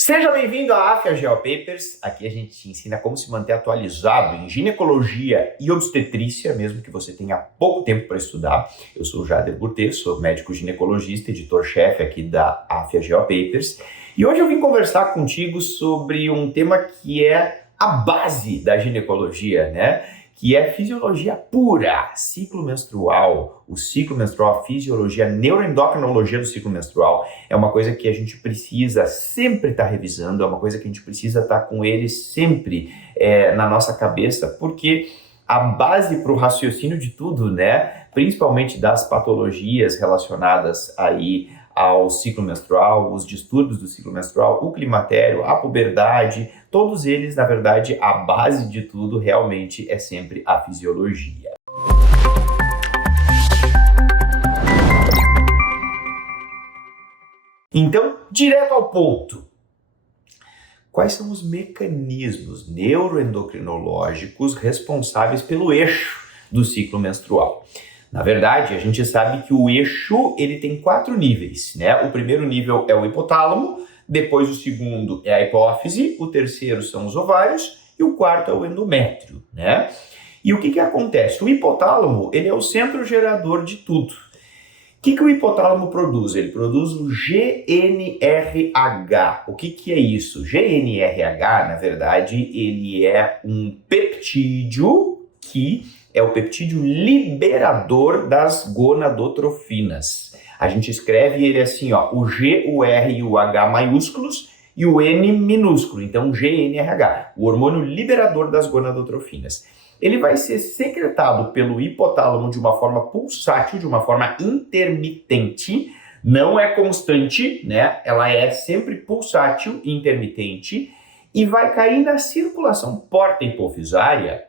Seja bem-vindo à AFIA Geopapers. Aqui a gente te ensina como se manter atualizado em ginecologia e obstetrícia, mesmo que você tenha pouco tempo para estudar. Eu sou o Jader Burtê, sou médico ginecologista, editor-chefe aqui da AFIA Geopapers. E hoje eu vim conversar contigo sobre um tema que é a base da ginecologia, né? Que é fisiologia pura, ciclo menstrual. O ciclo menstrual, a fisiologia, a neuroendocrinologia do ciclo menstrual é uma coisa que a gente precisa sempre estar revisando, é uma coisa que a gente precisa estar com ele sempre na nossa cabeça, porque a base para o raciocínio de tudo, né, principalmente das patologias relacionadas aí ao ciclo menstrual, os distúrbios do ciclo menstrual, o climatério, a puberdade, todos eles, na verdade, a base de tudo realmente é sempre a fisiologia. Então, direto ao ponto. Quais são os mecanismos neuroendocrinológicos responsáveis pelo eixo do ciclo menstrual? Na verdade, a gente sabe que o eixo ele tem 4 níveis, né? O primeiro nível é o hipotálamo, depois o segundo é a hipófise, o terceiro são os ovários e o quarto é o endométrio, né? E o que acontece? O hipotálamo ele é o centro gerador de tudo. O que o hipotálamo produz? Ele produz o GNRH. O que é isso? GNRH, na verdade, ele é um peptídeo que é o peptídeo liberador das gonadotrofinas. A gente escreve ele assim, ó, o G, o R e o H maiúsculos e o N minúsculo, então GNRH, o hormônio liberador das gonadotrofinas. Ele vai ser secretado pelo hipotálamo de uma forma pulsátil, de uma forma intermitente, não é constante, né? Ela é sempre pulsátil, intermitente, e vai cair na circulação porta-hipofisária,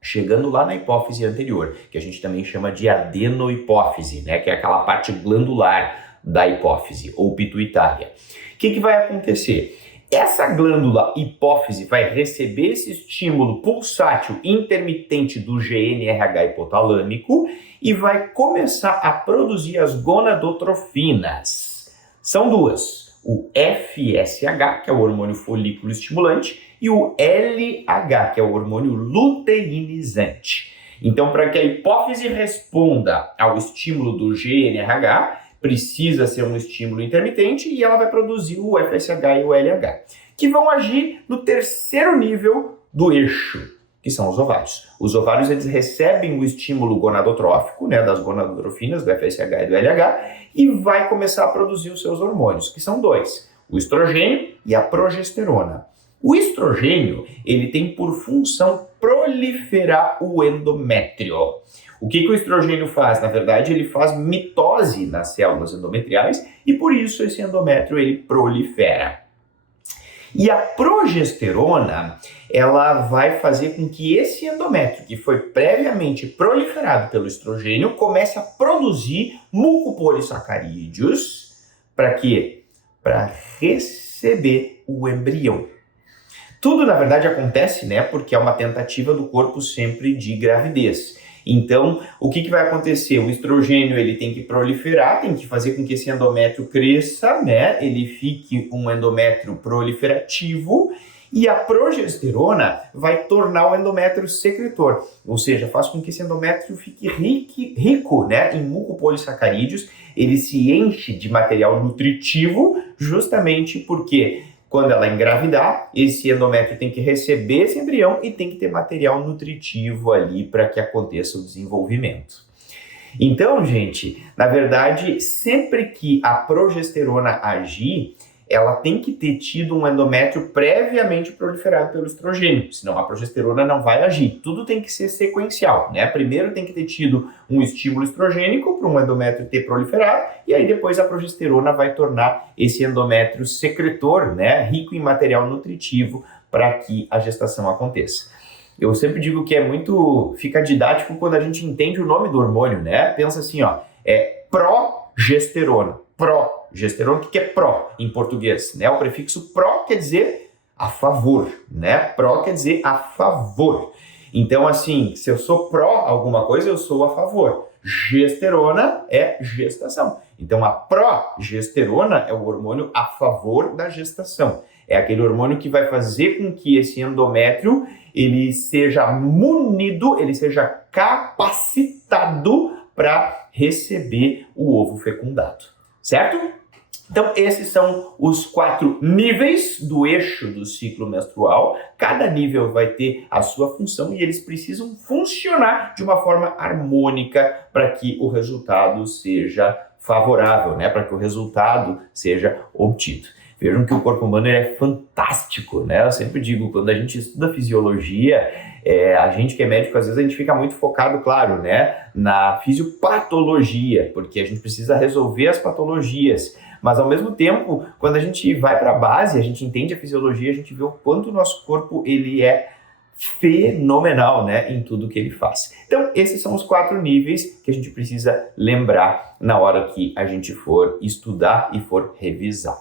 chegando lá na hipófise anterior, que a gente também chama de adenohipófise, né? Que é aquela parte glandular da hipófise, ou pituitária. O que vai acontecer? Essa glândula hipófise vai receber esse estímulo pulsátil intermitente do GNRH hipotalâmico e vai começar a produzir as gonadotrofinas. São duas, o FSH, que é o hormônio folículo estimulante, e o LH, que é o hormônio luteinizante. Então, para que a hipófise responda ao estímulo do GNRH, precisa ser um estímulo intermitente e ela vai produzir o FSH e o LH, que vão agir no terceiro nível do eixo, que são os ovários. Os ovários eles recebem o estímulo gonadotrófico, né, das gonadotrofinas, do FSH e do LH, e vai começar a produzir os seus hormônios, que são 2, o estrogênio e a progesterona. O estrogênio ele tem por função proliferar o endométrio. O que o estrogênio faz? Na verdade, ele faz mitose nas células endometriais e por isso esse endométrio ele prolifera. E a progesterona, ela vai fazer com que esse endométrio, que foi previamente proliferado pelo estrogênio, comece a produzir mucopolissacarídeos. Para quê? Para receber o embrião. Tudo, na verdade, acontece, né, porque é uma tentativa do corpo sempre de gravidez. Então, o que vai acontecer? O estrogênio ele tem que proliferar, tem que fazer com que esse endométrio cresça, né? Ele fique um endométrio proliferativo e a progesterona vai tornar o endométrio secretor, ou seja, faz com que esse endométrio fique rico, né, em mucopolissacarídeos, ele se enche de material nutritivo justamente porque quando ela engravidar, esse endométrio tem que receber esse embrião e tem que ter material nutritivo ali para que aconteça o desenvolvimento. Então, gente, na verdade, sempre que a progesterona agir, ela tem que ter tido um endométrio previamente proliferado pelo estrogênio, senão a progesterona não vai agir. Tudo tem que ser sequencial, né? Primeiro tem que ter tido um estímulo estrogênico para um endométrio ter proliferado, e aí depois a progesterona vai tornar esse endométrio secretor, né? Rico em material nutritivo para que a gestação aconteça. Eu sempre digo que fica didático quando a gente entende o nome do hormônio, né? Pensa assim, ó, é progesterona. Progesterona, o que é pró em português? Né? O prefixo pró quer dizer a favor, né? Pró quer dizer a favor. Então, assim, se eu sou pró alguma coisa, eu sou a favor. Gesterona é gestação. Então, a progesterona é o hormônio a favor da gestação. É aquele hormônio que vai fazer com que esse endométrio ele seja munido, ele seja capacitado para receber o ovo fecundado, certo? Então, esses são os 4 níveis do eixo do ciclo menstrual. Cada nível vai ter a sua função e eles precisam funcionar de uma forma harmônica para que o resultado seja favorável, né? Para que o resultado seja obtido. Vejam que o corpo humano é fantástico, né? Eu sempre digo, quando a gente estuda fisiologia, a gente que é médico, às vezes a gente fica muito focado, claro, né? Na fisiopatologia, porque a gente precisa resolver as patologias. Mas, ao mesmo tempo, quando a gente vai para a base, a gente entende a fisiologia, a gente vê o quanto o nosso corpo ele é fenomenal, né, em tudo que ele faz. Então, esses são os 4 níveis que a gente precisa lembrar na hora que a gente for estudar e for revisar.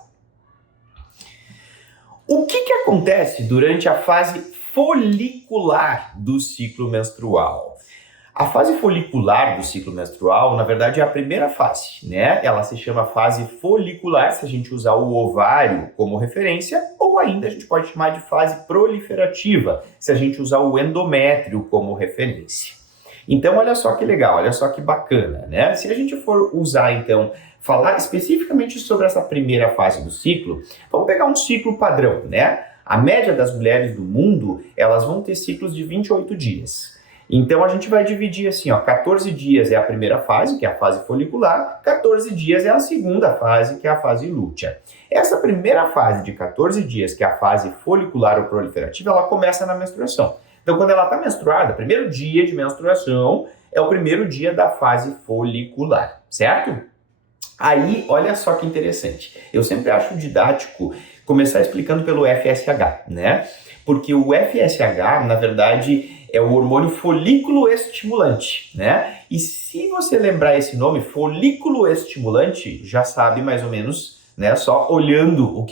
O que acontece durante a fase folicular do ciclo menstrual? A fase folicular do ciclo menstrual, na verdade, é a primeira fase, né? Ela se chama fase folicular, se a gente usar o ovário como referência, ou ainda a gente pode chamar de fase proliferativa, se a gente usar o endométrio como referência. Então, olha só que legal, olha só que bacana, né? Se a gente for usar, então, falar especificamente sobre essa primeira fase do ciclo, vamos pegar um ciclo padrão, né? A média das mulheres do mundo, elas vão ter ciclos de 28 dias. Então, a gente vai dividir assim, ó, 14 dias é a primeira fase, que é a fase folicular, 14 dias é a segunda fase, que é a fase lútea. Essa primeira fase de 14 dias, que é a fase folicular ou proliferativa, ela começa na menstruação. Então, quando ela está menstruada, o primeiro dia de menstruação é o primeiro dia da fase folicular, certo? Aí, olha só que interessante. Eu sempre acho didático começar explicando pelo FSH, né? Porque o FSH, na verdade, é o hormônio folículo estimulante, né? E se você lembrar esse nome, folículo estimulante, já sabe mais ou menos, né? Só olhando o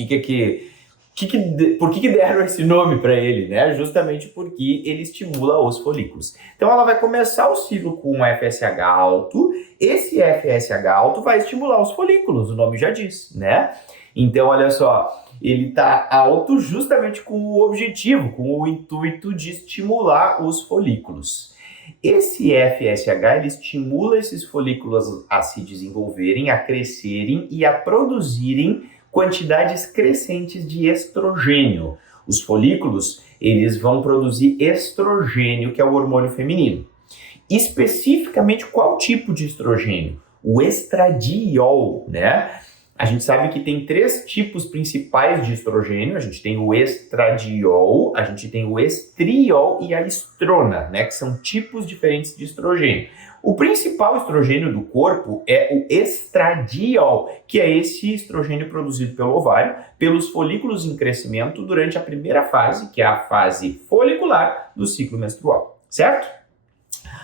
por que deram esse nome para ele, né? Justamente porque ele estimula os folículos. Então ela vai começar o ciclo com um FSH alto, esse FSH alto vai estimular os folículos, o nome já diz, né? Então olha só, ele está alto justamente com o objetivo, com o intuito de estimular os folículos. Esse FSH ele estimula esses folículos a se desenvolverem, a crescerem e a produzirem quantidades crescentes de estrogênio. Os folículos, eles vão produzir estrogênio, que é o hormônio feminino. Especificamente, qual tipo de estrogênio? O estradiol, né? A gente sabe que tem 3 tipos principais de estrogênio. A gente tem o estradiol, a gente tem o estriol e a estrona, né? Que são tipos diferentes de estrogênio. O principal estrogênio do corpo é o estradiol, que é esse estrogênio produzido pelo ovário, pelos folículos em crescimento durante a primeira fase, que é a fase folicular do ciclo menstrual, certo?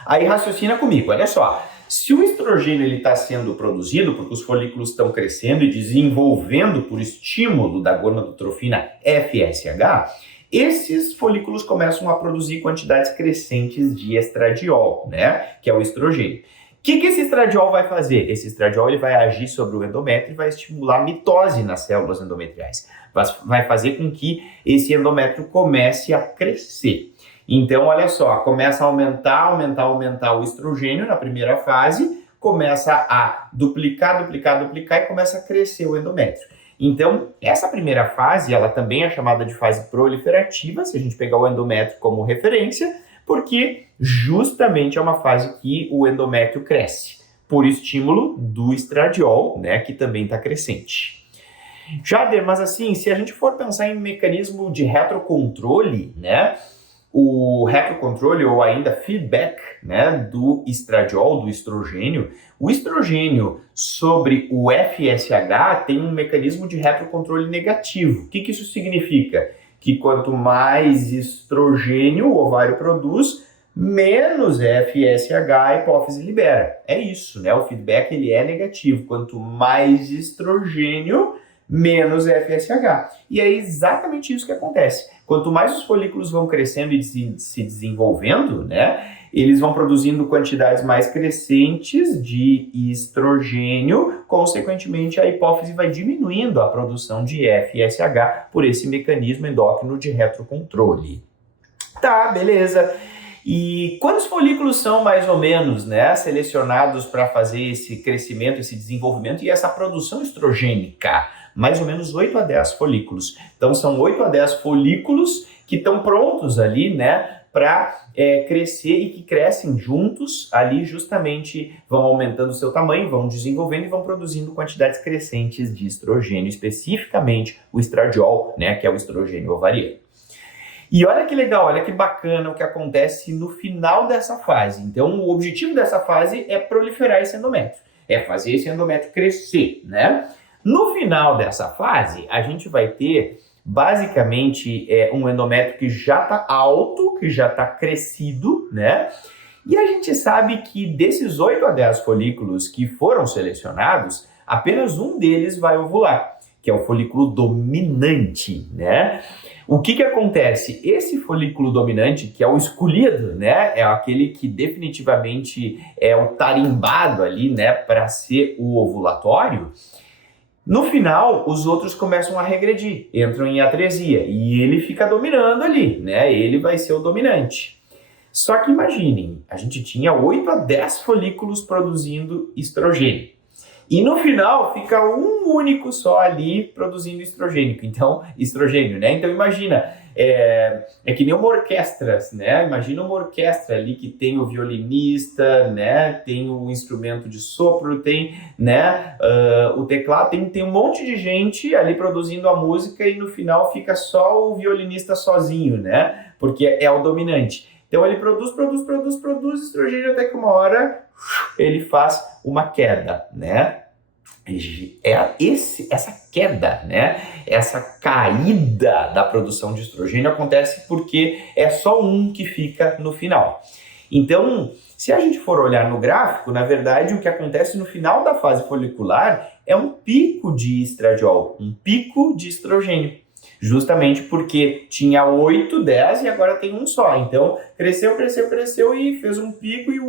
Aí raciocina comigo, olha só. Se o estrogênio está sendo produzido porque os folículos estão crescendo e desenvolvendo por estímulo da gonadotrofina FSH, esses folículos começam a produzir quantidades crescentes de estradiol, né? Que é o estrogênio. O que esse estradiol vai fazer? Esse estradiol ele vai agir sobre o endométrio e vai estimular a mitose nas células endometriais. Vai fazer com que esse endométrio comece a crescer. Então, olha só, começa a aumentar o estrogênio na primeira fase, começa a duplicar e começa a crescer o endométrio. Então, essa primeira fase, ela também é chamada de fase proliferativa, se a gente pegar o endométrio como referência, porque justamente é uma fase que o endométrio cresce, por estímulo do estradiol, né, que também está crescente. Jader, mas assim, se a gente for pensar em mecanismo de retrocontrole, né, o retrocontrole ou ainda feedback, né, do estradiol, do estrogênio, o estrogênio sobre o FSH tem um mecanismo de retrocontrole negativo. O que isso significa? Que quanto mais estrogênio o ovário produz, menos FSH a hipófise libera. É isso, né? O feedback ele é negativo. Quanto mais estrogênio, menos FSH. E é exatamente isso que acontece. Quanto mais os folículos vão crescendo e se desenvolvendo, né, eles vão produzindo quantidades mais crescentes de estrogênio, consequentemente a hipófise vai diminuindo a produção de FSH por esse mecanismo endócrino de retrocontrole. Tá, beleza. E quantos folículos são mais ou menos, né, selecionados para fazer esse crescimento, esse desenvolvimento e essa produção estrogênica? Mais ou menos 8 a 10 folículos. Então são 8 a 10 folículos que estão prontos ali, né, para crescer e que crescem juntos ali, justamente vão aumentando o seu tamanho, vão desenvolvendo e vão produzindo quantidades crescentes de estrogênio, especificamente o estradiol, né, que é o estrogênio ovariano. E olha que legal, olha que bacana o que acontece no final dessa fase. Então, o objetivo dessa fase é proliferar esse endométrio, é fazer esse endométrio crescer, né? No final dessa fase, a gente vai ter basicamente um endométrio que já está alto, que já está crescido, né? E a gente sabe que desses 8 a 10 folículos que foram selecionados, apenas um deles vai ovular, que é o folículo dominante, né? O que acontece? Esse folículo dominante, que é o escolhido, né? É aquele que definitivamente é o tarimbado ali, né? Para ser o ovulatório. No final, os outros começam a regredir, entram em atresia e ele fica dominando ali, né? Ele vai ser o dominante. Só que imaginem, a gente tinha 8 a 10 folículos produzindo estrogênio. E no final fica um único só ali produzindo estrogênio, né? Então imagina, é que nem uma orquestra, né? Imagina uma orquestra ali que tem o violinista, né? Tem o instrumento de sopro, tem, né? O teclado, tem um monte de gente ali produzindo a música e no final fica só o violinista sozinho, né? Porque é o dominante. Então ele produz estrogênio até que uma hora ele faz uma queda, né? Essa queda, né? Essa caída da produção de estrogênio acontece porque é só um que fica no final. Então, se a gente for olhar no gráfico, na verdade o que acontece no final da fase folicular é um pico de estradiol, um pico de estrogênio. Justamente porque tinha 8, 10 e agora tem um só. Então, cresceu e fez um pico e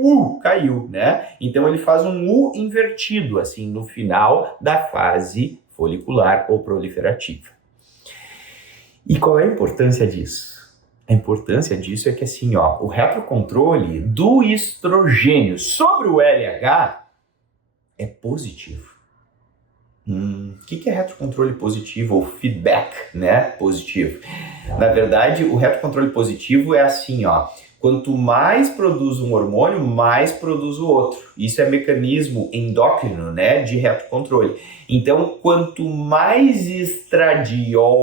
caiu, né? Então, ele faz um U invertido, assim, no final da fase folicular ou proliferativa. E qual é a importância disso? A importância disso é que, assim, ó, o retrocontrole do estrogênio sobre o LH é positivo. O que é retrocontrole positivo ou feedback, né, positivo? Na verdade, o retrocontrole positivo é assim, ó, quanto mais produz um hormônio, mais produz o outro. Isso é mecanismo endócrino, né, de retrocontrole. Então, quanto mais estradiol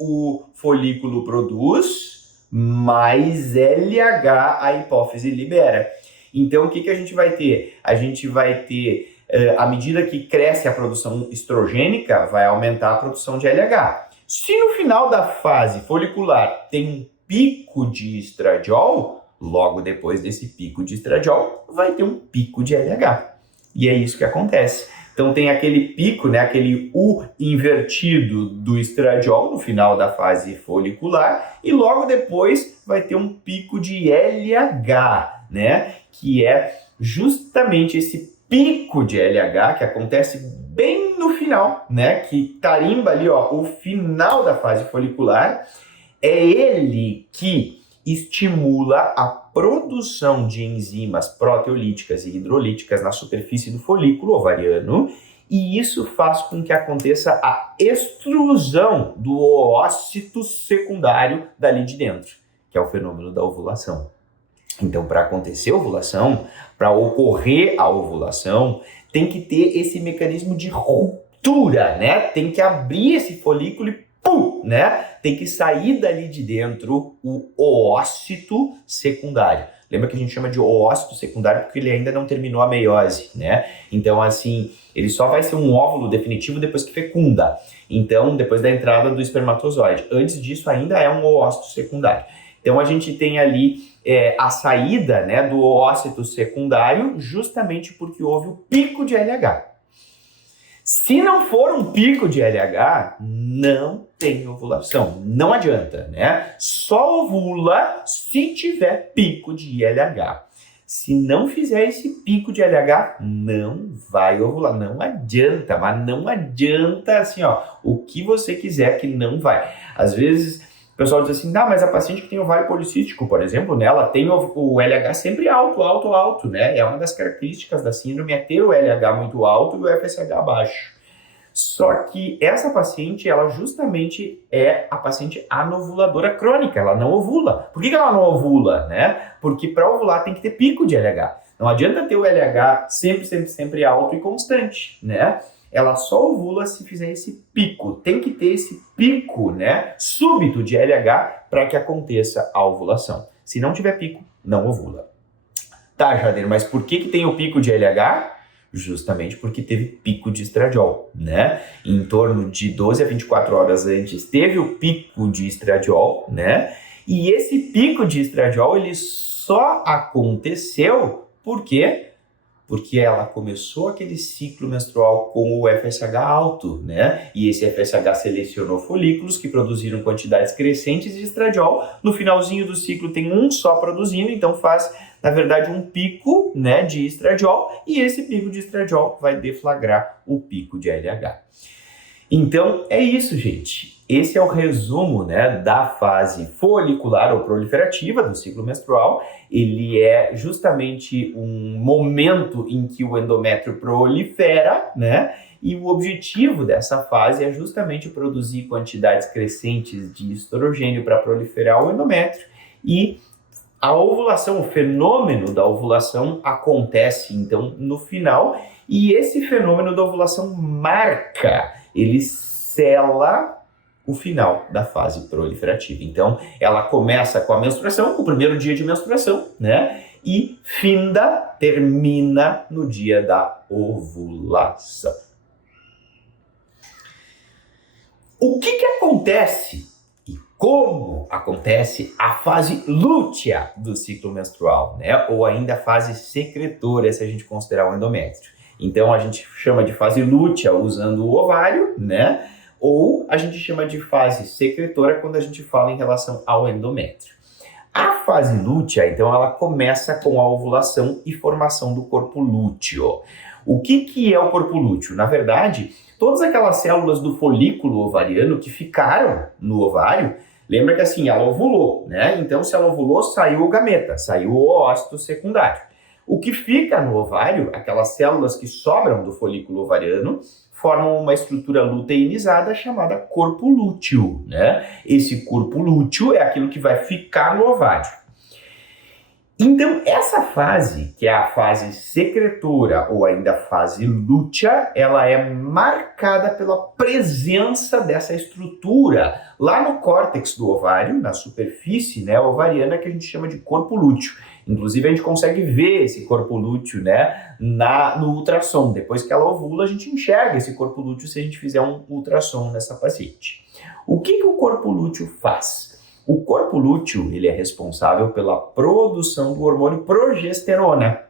o folículo produz, mais LH a hipófise libera. Então, o que a gente vai ter? A gente vai ter à medida que cresce a produção estrogênica, vai aumentar a produção de LH. Se no final da fase folicular tem um pico de estradiol, logo depois desse pico de estradiol, vai ter um pico de LH. E é isso que acontece. Então tem aquele pico, né, aquele U invertido do estradiol no final da fase folicular, e logo depois vai ter um pico de LH, né, que é justamente esse pico de LH que acontece bem no final, né? Que tarimba ali, ó, o final da fase folicular. É ele que estimula a produção de enzimas proteolíticas e hidrolíticas na superfície do folículo ovariano, e isso faz com que aconteça a extrusão do oócito secundário dali de dentro, que é o fenômeno da ovulação. Então, para acontecer a ovulação, para ocorrer a ovulação, tem que ter esse mecanismo de ruptura, né? Tem que abrir esse folículo e pum, né? Tem que sair dali de dentro o oócito secundário. Lembra que a gente chama de oócito secundário porque ele ainda não terminou a meiose, né? Então, assim, ele só vai ser um óvulo definitivo depois que fecunda. Então, depois da entrada do espermatozoide. Antes disso, ainda é um oócito secundário. Então, a gente tem ali a saída, né, do oócito secundário justamente porque houve o pico de LH. Se não for um pico de LH, não tem ovulação, não adianta, né? Só ovula se tiver pico de LH. Se não fizer esse pico de LH, não vai ovular, não adianta, mas não adianta assim, ó, o que você quiser que não vai. Às vezes o pessoal diz assim, mas a paciente que tem ovário policístico, por exemplo, né, ela tem o LH sempre alto, né? É uma das características da síndrome é ter o LH muito alto e o FSH baixo. Só que essa paciente, ela justamente é a paciente anovuladora crônica, ela não ovula. Por que ela não ovula, né? Porque para ovular tem que ter pico de LH. Não adianta ter o LH sempre alto e constante, né? Ela só ovula se fizer esse pico. Tem que ter esse pico, né, súbito de LH para que aconteça a ovulação. Se não tiver pico, não ovula. Tá, Jader, mas por que tem o pico de LH? Justamente porque teve pico de estradiol, né? Em torno de 12 a 24 horas antes teve o pico de estradiol, né? E esse pico de estradiol, ele só aconteceu por quê? Porque ela começou aquele ciclo menstrual com o FSH alto, né? E esse FSH selecionou folículos que produziram quantidades crescentes de estradiol. No finalzinho do ciclo tem um só produzindo, então faz, na verdade, um pico, né, de estradiol, e esse pico de estradiol vai deflagrar o pico de LH. Então, é isso, gente. Esse é o resumo, né, da fase folicular ou proliferativa do ciclo menstrual. Ele é justamente um momento em que o endométrio prolifera, né? E o objetivo dessa fase é justamente produzir quantidades crescentes de estrogênio para proliferar o endométrio. E a ovulação, o fenômeno da ovulação acontece, então, no final. E esse fenômeno da ovulação marca, ele sela o final da fase proliferativa. Então, ela começa com a menstruação, com o primeiro dia de menstruação, né? E termina no dia da ovulação. O que acontece e como acontece a fase lútea do ciclo menstrual, né? Ou ainda a fase secretora, se a gente considerar o endométrio. Então, a gente chama de fase lútea usando o ovário, né? Ou a gente chama de fase secretora quando a gente fala em relação ao endométrio. A fase lútea, então, ela começa com a ovulação e formação do corpo lúteo. O que é o corpo lúteo? Na verdade, todas aquelas células do folículo ovariano que ficaram no ovário, lembra que assim, ela ovulou, né? Então, se ela ovulou, saiu o gameta, saiu o ócito secundário. O que fica no ovário, aquelas células que sobram do folículo ovariano, formam uma estrutura luteinizada chamada corpo lúteo, né? Esse corpo lúteo é aquilo que vai ficar no ovário. Então, essa fase, que é a fase secretora ou ainda fase lútea, ela é marcada pela presença dessa estrutura lá no córtex do ovário, na superfície, né, ovariana, que a gente chama de corpo lúteo. Inclusive, a gente consegue ver esse corpo lúteo, né, no ultrassom. Depois que ela ovula, a gente enxerga esse corpo lúteo se a gente fizer um ultrassom nessa paciente. O que o corpo lúteo faz? O corpo lúteo, ele é responsável pela produção do hormônio progesterona.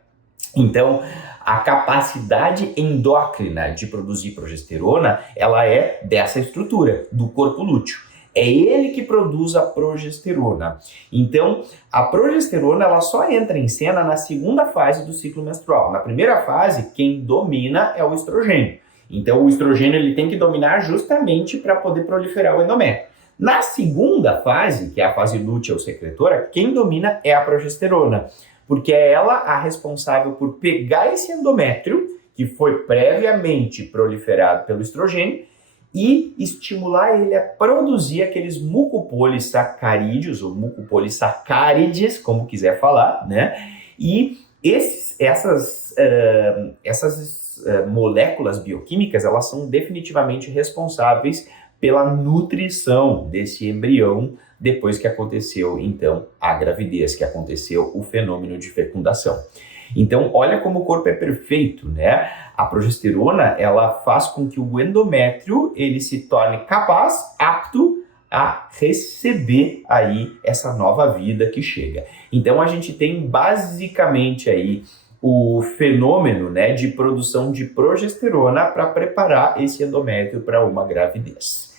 Então, a capacidade endócrina de produzir progesterona, ela é dessa estrutura, do corpo lúteo. É ele que produz a progesterona. Então, a progesterona, ela só entra em cena na segunda fase do ciclo menstrual. Na primeira fase, quem domina é o estrogênio. Então, o estrogênio, ele tem que dominar justamente para poder proliferar o endométrio. Na segunda fase, que é a fase lútea ou secretora, quem domina é a progesterona, porque é ela a responsável por pegar esse endométrio, que foi previamente proliferado pelo estrogênio, e estimular ele a produzir aqueles mucopolissacarídeos, ou mucopolissacárides, como quiser falar, né? E essas moléculas bioquímicas, elas são definitivamente responsáveis pela nutrição desse embrião depois que aconteceu, então, a gravidez, que aconteceu o fenômeno de fecundação. Então, olha como o corpo é perfeito, né? A progesterona, ela faz com que o endométrio, ele se torne capaz, apto a receber aí essa nova vida que chega. Então, a gente tem basicamente aí o fenômeno, né, de produção de progesterona para preparar esse endométrio para uma gravidez.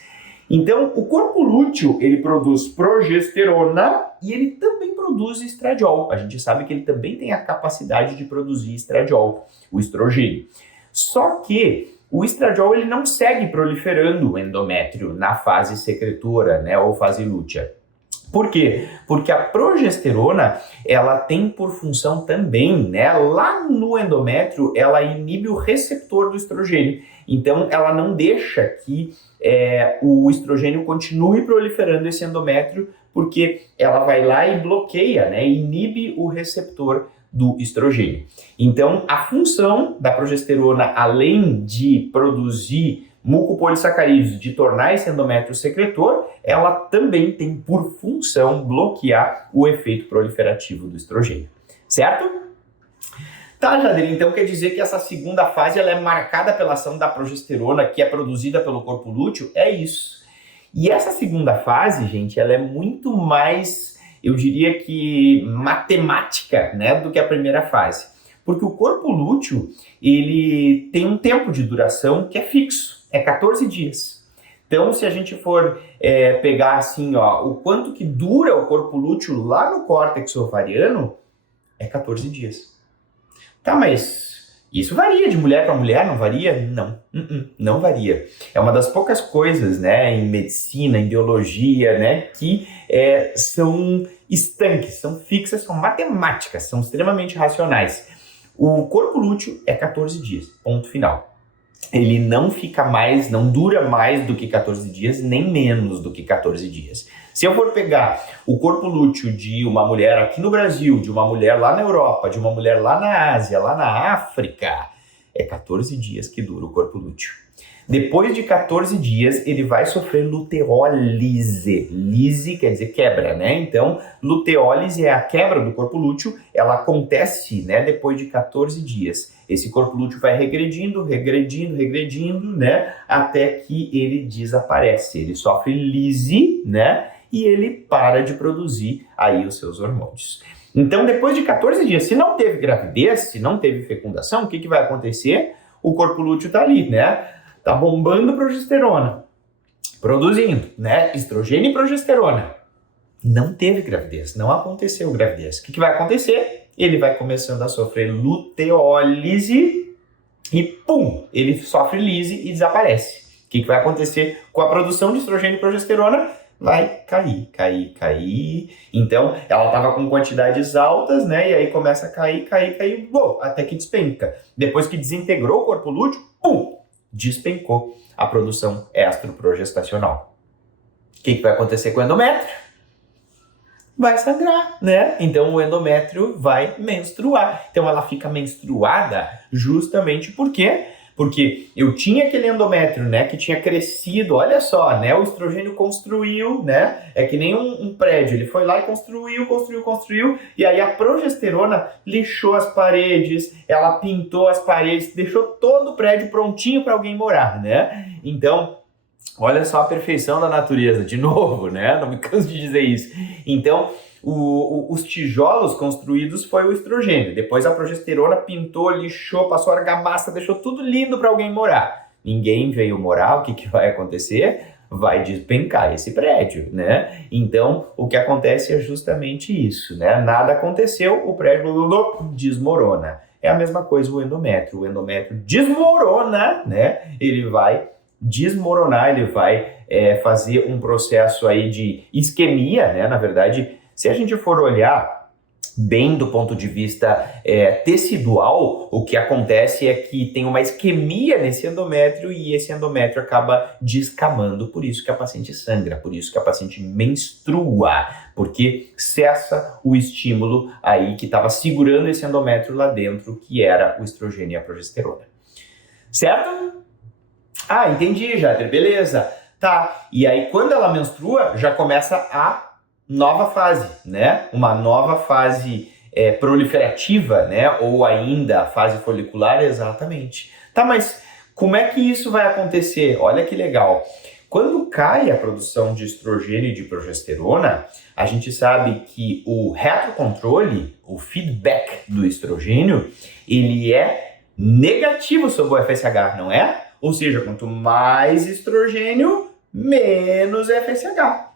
Então, o corpo lúteo, ele produz progesterona e ele também produz estradiol. A gente sabe que ele também tem a capacidade de produzir estradiol, o estrogênio. Só que o estradiol ele não segue proliferando o endométrio na fase secretora, né, ou fase lútea. Por quê? Porque a progesterona, ela tem por função também, né, lá no endométrio, ela inibe o receptor do estrogênio. Então, ela não deixa que o estrogênio continue proliferando esse endométrio, porque ela vai lá e bloqueia, né, inibe o receptor do estrogênio. Então, a função da progesterona, além de produzir mucopolissacarídeos, de tornar esse endométrio secretor, ela também tem por função bloquear o efeito proliferativo do estrogênio. Certo? Tá, Jader, então quer dizer que essa segunda fase ela é marcada pela ação da progesterona que é produzida pelo corpo lúteo? É isso. E essa segunda fase, gente, ela é muito mais, eu diria que matemática, né, do que a primeira fase. Porque o corpo lúteo, ele tem um tempo de duração que é fixo, é 14 dias. Então, se a gente for pegar assim, ó, o quanto que dura o corpo lúteo lá no córtex ovariano, é 14 dias. Tá, mas isso varia de mulher para mulher, não varia? Não, não varia. É uma das poucas coisas, né, em medicina, em biologia, né, que são estanques, são fixas, são matemáticas, são extremamente racionais. O corpo lúteo é 14 dias, ponto final. Ele não fica mais, não dura mais do que 14 dias, nem menos do que 14 dias. Se eu for pegar o corpo lúteo de uma mulher aqui no Brasil, de uma mulher lá na Europa, de uma mulher lá na Ásia, lá na África, é 14 dias que dura o corpo lúteo. Depois de 14 dias, ele vai sofrer luteólise. Lise quer dizer quebra, né? Então, luteólise é a quebra do corpo lúteo, ela acontece, né, depois de 14 dias. Esse corpo lúteo vai regredindo, né, até que ele desaparece. Ele sofre lise, né, e ele para de produzir aí os seus hormônios. Então, depois de 14 dias, se não teve gravidez, se não teve fecundação, o que vai acontecer? O corpo lúteo tá ali, né? Tá bombando progesterona, produzindo, né, estrogênio e progesterona. Não teve gravidez, não aconteceu gravidez. O que vai acontecer? Ele vai começando a sofrer luteólise e pum, ele sofre lise e desaparece. O que vai acontecer com a produção de estrogênio e progesterona? Vai cair. Então, ela estava com quantidades altas, né, e aí começa a cair, até que despenca. Depois que desintegrou o corpo lúteo, pum, despencou a produção estroprogestacional. O que vai acontecer com o endométrio? Vai sangrar, né? Então o endométrio vai menstruar. Então ela fica menstruada justamente por quê? Porque eu tinha aquele endométrio, né, que tinha crescido, olha só, né, o estrogênio construiu, né, é que nem um prédio, ele foi lá e construiu, e aí a progesterona lixou as paredes, ela pintou as paredes, deixou todo o prédio prontinho para alguém morar, né? Então, olha só a perfeição da natureza, de novo, né, não me canso de dizer isso. Então, os tijolos construídos foi o estrogênio. Depois a progesterona pintou, lixou, passou argamassa, deixou tudo lindo para alguém morar. Ninguém veio morar, o que vai acontecer? Vai despencar esse prédio, né? Então, o que acontece é justamente isso, né? Nada aconteceu, o prédio desmorona. É a mesma coisa o endométrio. O endométrio desmorona, né? Ele vai desmoronar, ele vai fazer um processo aí de isquemia, né? Na verdade, se a gente for olhar bem do ponto de vista tecidual, o que acontece é que tem uma isquemia nesse endométrio e esse endométrio acaba descamando, por isso que a paciente sangra, por isso que a paciente menstrua, porque cessa o estímulo aí que estava segurando esse endométrio lá dentro, que era o estrogênio e a progesterona. Certo? Ah, entendi, Jader, beleza. Tá, e aí quando ela menstrua, já começa a nova fase, né? Uma nova fase proliferativa, né? Ou ainda a fase folicular, exatamente. Tá, mas como é que isso vai acontecer? Olha que legal. Quando cai a produção de estrogênio e de progesterona, a gente sabe que o retrocontrole, o feedback do estrogênio, ele é negativo sobre o FSH, não é? Ou seja, quanto mais estrogênio, menos FSH.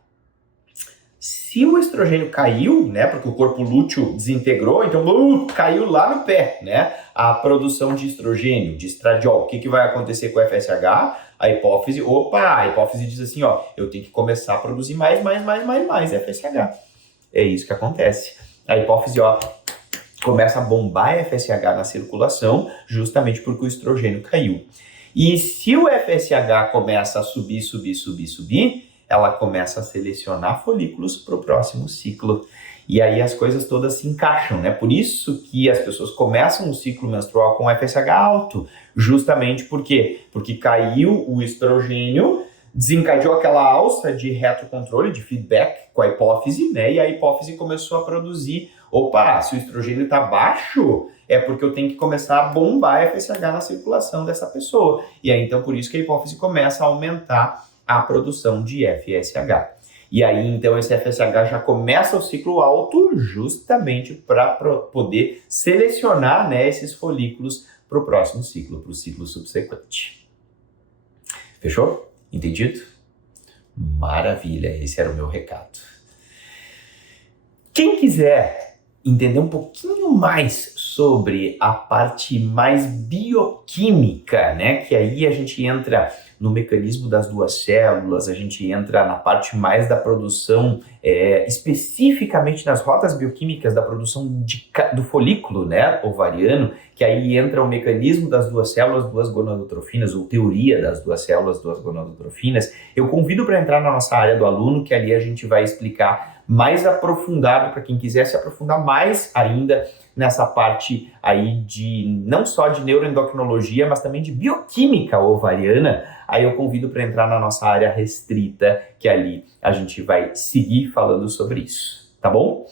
Se o estrogênio caiu, né, porque o corpo lúteo desintegrou, então caiu lá no pé, né, a produção de estrogênio, de estradiol. O que vai acontecer com o FSH? A hipófise diz assim, ó, eu tenho que começar a produzir mais FSH. É isso que acontece. A hipófise, ó, começa a bombar FSH na circulação, justamente porque o estrogênio caiu. E se o FSH começa a subir, ela começa a selecionar folículos para o próximo ciclo. E aí as coisas todas se encaixam, né? Por isso que as pessoas começam o ciclo menstrual com FSH alto. Justamente por quê? Porque caiu o estrogênio, desencadeou aquela alça de retrocontrole, de feedback com a hipófise, né? E a hipófise começou a produzir, se o estrogênio está baixo, é porque eu tenho que começar a bombar FSH na circulação dessa pessoa. E aí, então, por isso que a hipófise começa a aumentar a produção de FSH. E aí, então, esse FSH já começa o ciclo alto justamente para poder selecionar, né, esses folículos para o próximo ciclo, para o ciclo subsequente. Fechou? Entendido? Maravilha, esse era o meu recado. Quem quiser entender um pouquinho mais sobre a parte mais bioquímica, né, que aí a gente entra no mecanismo das duas células, a gente entra na parte mais da produção, especificamente nas rotas bioquímicas da produção do folículo, né, ovariano, que aí entra o mecanismo das duas células, duas gonadotrofinas, ou teoria das duas células, duas gonadotrofinas. Eu convido para entrar na nossa área do aluno, que ali a gente vai explicar mais aprofundado para quem quiser se aprofundar mais ainda nessa parte aí de não só de neuroendocrinologia, mas também de bioquímica ovariana. Aí eu convido para entrar na nossa área restrita, que ali a gente vai seguir falando sobre isso, tá bom?